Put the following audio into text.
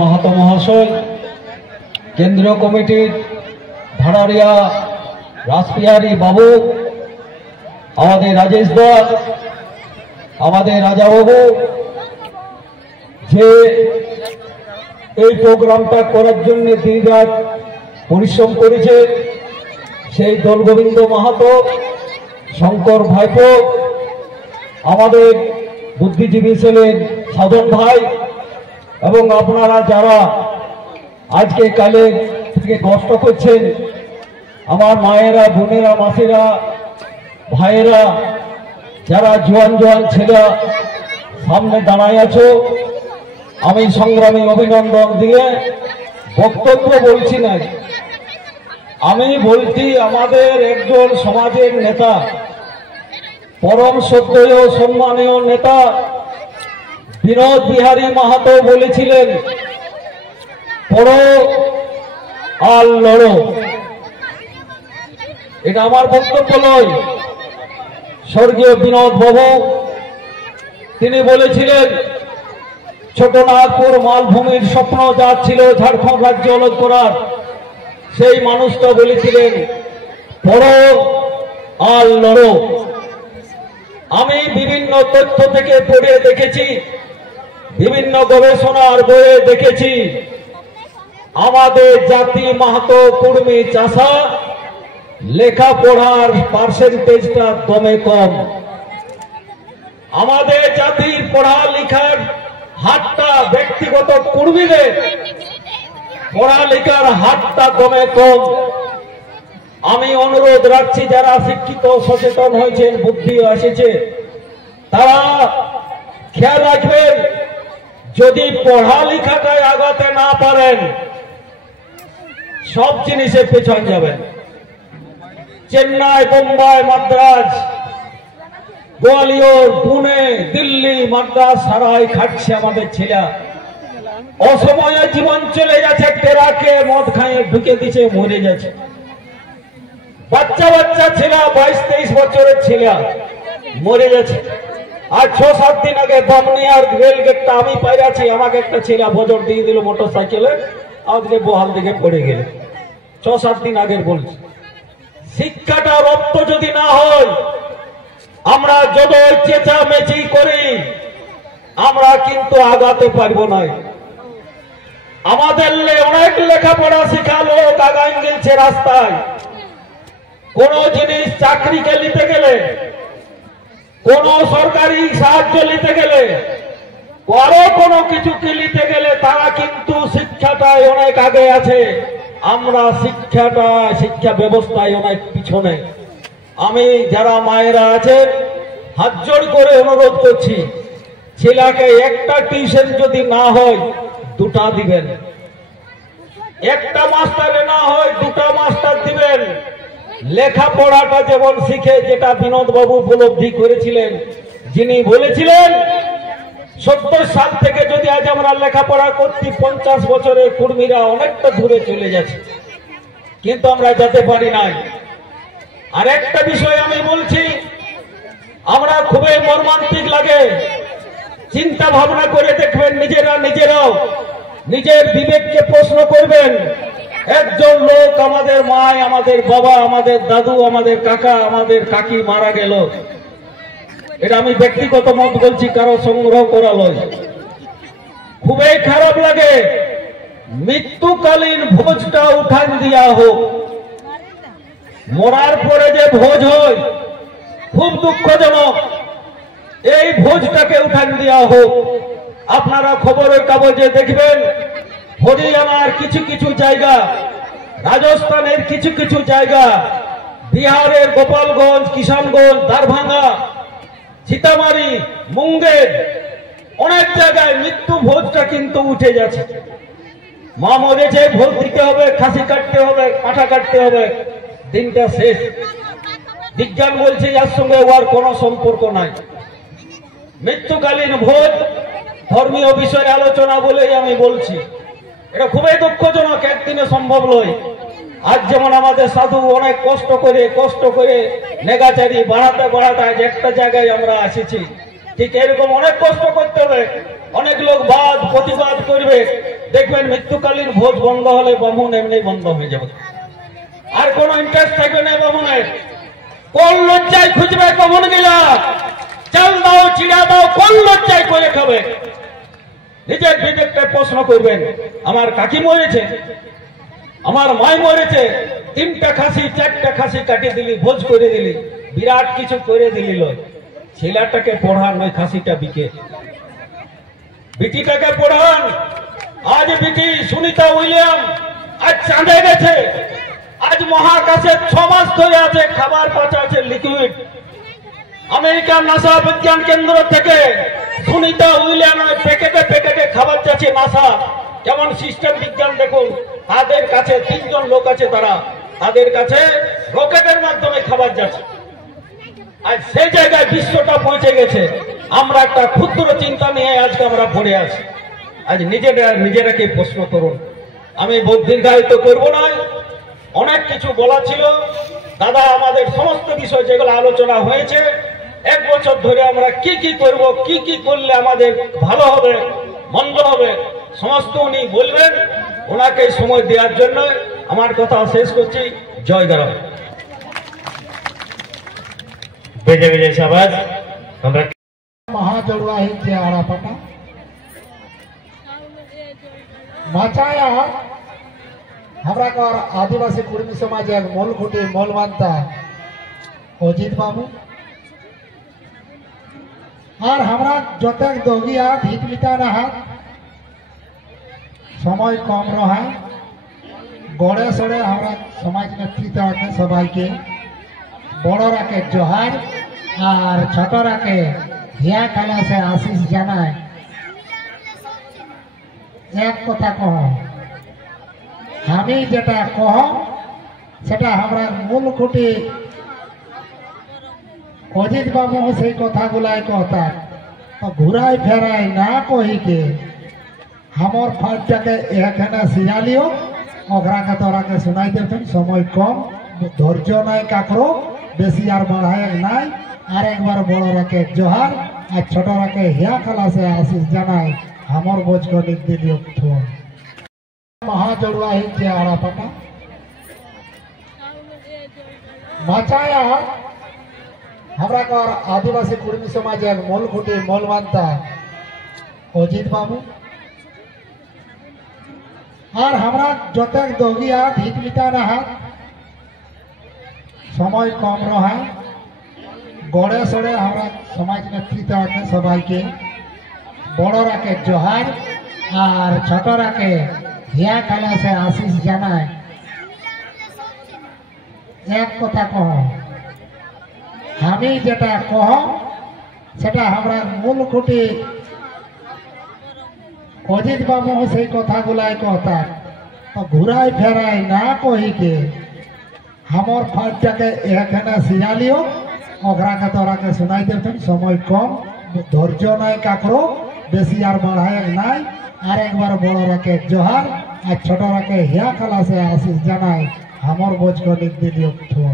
মাহাতো মহাশয়, কেন্দ্রীয় কমিটির ভাড়ারিয়া রাসবিহারী বাবু, আমাদের রাজেশ দা, আমাদের রাজা বাবু, যে এই প্রোগ্রামটা করার জন্য দিনরাত পরিশ্রম করেছে, সেই দলগোবিন্দ মাহাতো, শঙ্কর ভাইপো, আমাদের বুদ্ধিজীবী ছেলের সাধন ভাই, এবং আপনারা যারা আজকে কালে থেকে কষ্ট করছেন, আমার মায়েরা, বোনেরা, মাসিরা, ভাইয়েরা, যারা জোয়ান জোয়ান ছেলে সামনে দাঁড়ায় আছো, আমি সংগ্রামী অভিনন্দন দিয়ে বক্তব্য বলছি না, আমি বলছি আমাদের একজন সমাজের নেতা, পরম শ্রদ্ধেয় সম্মানীয় নেতা বিনোদ বিহারী মাহাতো বলেছিলেন, পড়ো আর লড়ো। এটা আমার বক্তব্য নয়, স্বর্গীয় বিনোদ বাবু তিনি বলেছিলেন, ছোটনাগপুর মালভূমির স্বপ্ন যা ছিল ঝাড়খণ্ড রাজ্য অলগ করার, সেই মানুষটা বলেছিলেন পড়ো আর লড়ো। আমি বিভিন্ন তথ্য থেকে পড়ে দেখেছি, বিভিন্ন গবেষণার বইয়ে দেখেছি, আমাদের জাতি মাহাতো কুর্মী চাষা লেখাপড়ার পার্সেন্টেজটা দমে কম। আমাদের জাতির পড়ালেখার হারটা, ব্যক্তিগত কুর্মীদের পড়ালেখার হারটা দমে কম। আমি অনুরোধ রাখছি, যারা শিক্ষিত সচেতন হয়েছেন, বুদ্ধি এসেছে, তারা খেয়াল রাখবেন, যদি পড়ালেখাটায় আগাতে না পারেন সব জিনিসে পেছন যাবেন। চেন্নাই, বোম্বাই, মাদ্রাজ, গোয়ালিয়র, পুনে, দিল্লি, মাদ্রাজ সারাই খাটছে আমাদের ছেলে, অসময়ে জীবন চলে যাচ্ছে, টেরাকে মদ খাইয়ে ঢুকে দিচ্ছে, মরে যাচ্ছে। বাচ্চা বাচ্চা ছেলে, 22-23 বছরের ছেলে মরে যাচ্ছে। আর 6-7 দিন আগে বামনিয়ার রেল গেটটা আমি পাইরাছি, আমাকে একটা ছেলে বজর দিয়ে দিল মোটর সাইকেলে, আজকে বহাল দিকে পড়ে গেল। 6-7 দিন আগের বলছি। শিক্ষাটা রপ্ত যদি না হয়, আমরা যত চেঁচামেচি করি, আমরা কিন্তু আগাতে পারবো না। আমাদের অনেক লেখাপড়া শিখালো, আগাই গেছে রাস্তায়। কোন জিনিস চাকরিকে নিতে গেলে, কোন সরকারি সাহায্য নিতে গেলে, আরো কোনো কিছু নিতে গেলে, তারা কিন্তু শিক্ষাটায় অনেক আগে আছে, আমরা শিক্ষা ব্যবস্থায় অনেক পিছনে। আমি যারা মায়েরা আছেন, হাত জোড় করে অনুরোধ করছি, ছেলেকে একটা টিউশন যদি না হয়, 2টা দিবেন। একটা মাস্টারে না হয় 2টা মাস্টার দিবেন। লেখাপড়াটা যেমন শিখে, যেটা বিনোদ বাবু উপলব্ধি করেছিলেন, যিনি বলেছিলেন 70 সাল থেকে যদি আজ আমরা লেখাপড়া করছি, 50 বছরের কর্মীরা অনেকটা দূরে চলে যাচ্ছে, কিন্তু আমরা যেতে পারি নাই। আর একটা বিষয় আমি বলছি, আমরা খুবই মর্মান্তিক লাগে, চিন্তা ভাবনা করে দেখবেন, নিজেরাও নিজের বিবেককে প্রশ্ন করবেন। একজন লোক, আমাদের মা, আমাদের বাবা, আমাদের দাদু, আমাদের কাকা, আমাদের কাকি মারা গেল, এটা আমি ব্যক্তিগত মত বলছি, কারো সংগ্রহ করা নয়। খুবই খারাপ লাগে, মৃত্যুকালীন ভোজটা উঠান দিয়া হোক। মরার পরে যে ভোজ হয়, খুব দুঃখজনক, এই ভোজটাকে উঠান দেওয়া হোক। আপনারা খবরের কাগজে দেখবেন, হরিয়ানার কিছু কিছু জায়গা, রাজস্থানের কিছু কিছু জায়গা, বিহারের গোপালগঞ্জ, কিষানগঞ্জ, দারভাঙ্গা, সীতামারি, মুঙ্গের, অনেক জায়গায় মৃত্যু ভোজটা কিন্তু উঠে যাচ্ছে। মা মরেছে, ভোজ দিতে হবে, খাসি কাটতে হবে, পাঁঠা কাটতে হবে, দিনটা শেষ। বিজ্ঞান বলছে এর সঙ্গে ওর কোনো সম্পর্ক নাই। মৃত্যুকালীন ভোজ ধর্মীয় বিষয়ে আলোচনা বলেই আমি বলছি, এটা খুবই দুঃখজনক, একদিনে সম্ভব নয়। আজ যেমন আমাদের সাধু অনেক কষ্ট করে নেগাচারি বাড়াতে আজ একটা জায়গায় আমরা এসেছি, ঠিক এরকম অনেক কষ্ট করতে হবে। অনেক লোক প্রতিবাদ করবে, দেখবেন মৃত্যুকালীন ভোজ বন্ধ হলে বামুন এমনি বন্ধ হয়ে যাবে, আর কোনো ইন্টারেস্ট থাকবে না বামুনের। কোন লজ্জায় খুঁজবে বামুন গিলা? চাল দাও চিড়া দাও, কোন লজ্জায় করে খাবে? নিজের বিবেককে প্রশ্ন করবেন। আমার কাকি মরেছে, আমার মায় মরেছে, 3টা খাসি 4টা খাসি কাটিয়ে দিলি, ভোজ করে দিলি, বিরাট কিছু করে দিলি। ছেলেটাকে পড়ান, ওই খাসিটা বিকে। বিটিটাকে পড়ান। আজ বিটি সুনিতা উইলিয়াম আজ চাঁদে গেছে, আজ মহাকাশে 6 মাস ধরে আছে, খাবার পাঠাচ্ছে লিকুইড। আমেরিকার নাসা বিজ্ঞান কেন্দ্র থেকে সুনিতা উইলিয়াম প্যাকেটে প্যাকেটে খাবার যাচ্ছে নাসা। যেমন সিস্টেম বিজ্ঞান দেখুন, তাদের কাছে 3 জন লোক আছে, তাদের কাছে রকেটের মাধ্যমে খাবার যাচ্ছে। আজ সেই জায়গায় বিশ্বটা পৌঁছে গেছে। আমরা একটা ক্ষুদ্র চিন্তা নিয়ে আজকে আমরা পড়ে আছি। আজ নিজেরাকে প্রশ্ন করুন। আমি দীর্ঘায়িত করব না, অনেক কিছু বলা ছিল। দাদা আমাদের সমস্ত বিষয় যেগুলো আলোচনা হয়েছে, 1 বছর ধরে আমরা কি কি করব, কি কি করলে আমাদের ভালো হবে মন্দ হবে, সমস্ত উনি বলবেন। ওনাকে সময় দেওয়ার জন্য আমার কথা শেষ করছি। জয় গরম। বেজে বেজে সাবাস। আমরা महाजड़ुआ ही जे आड़ापटा मचाया हमरा कर आदिवासी कुर्मी समाज एक मोल खुटी मोल मानता अजित बाबू और हमरा जतक दगिया ठीक मिटा रहा समय कम रहा गड़े सड़े हमरा समाज नेतृत्व के सबाई के बड़रा के जोहार और छोटरा के हिया काला से आशीष जानाय। एक कथा कह हमें जेटा कह सेटा हमरा मूल खुटी अजित बाबू से कथा गुलाई कहता तो घुराई फेराई ना कही के हमर फाटटाके एखाने सिजा लियो ओकरा के तोरा के सुनाई देबेन। समय कम, धैर्य नाई काकरो, बेसी आर बढ़ाए नाई। और एक बार बड़रा के जोहार और छोटरा के हिया कला से आशीष जानाय। हमर बोझ को लिख दिलियो थो महाजड़ुआ ही जे आड़ापटा मचाया हमरा कर आदिवासी कुर्मी समाज एक मोल खुटी मोल मानता अजित बाबू और हमरा जतक दगिया ठीक मिटा रहा समय कम रहा गड़े सड़े हमरा समाज नेतृत्व के सबाई के बड़रा के जोहार और छोटरा के हिया काला से आशीष जानाय। एक कथा कह हमें जेटा कह सेटा हमरा मूल खुटी अजित बाबू से कथा गुलाई कहता तो घुराई फेराई ना कही के हमर फाटटाके एखाने सिजा लियो ओकरा के तोरा के सुनाई देबेन। समय कम, धैर्य नाई काकरो, बेसी आर बढ़ाए नाई। और एक बार बड़रा के जोहार और छोटरा के हिया कला से आशीष जानाय। हमर बोझ को लिख दिलियो थो।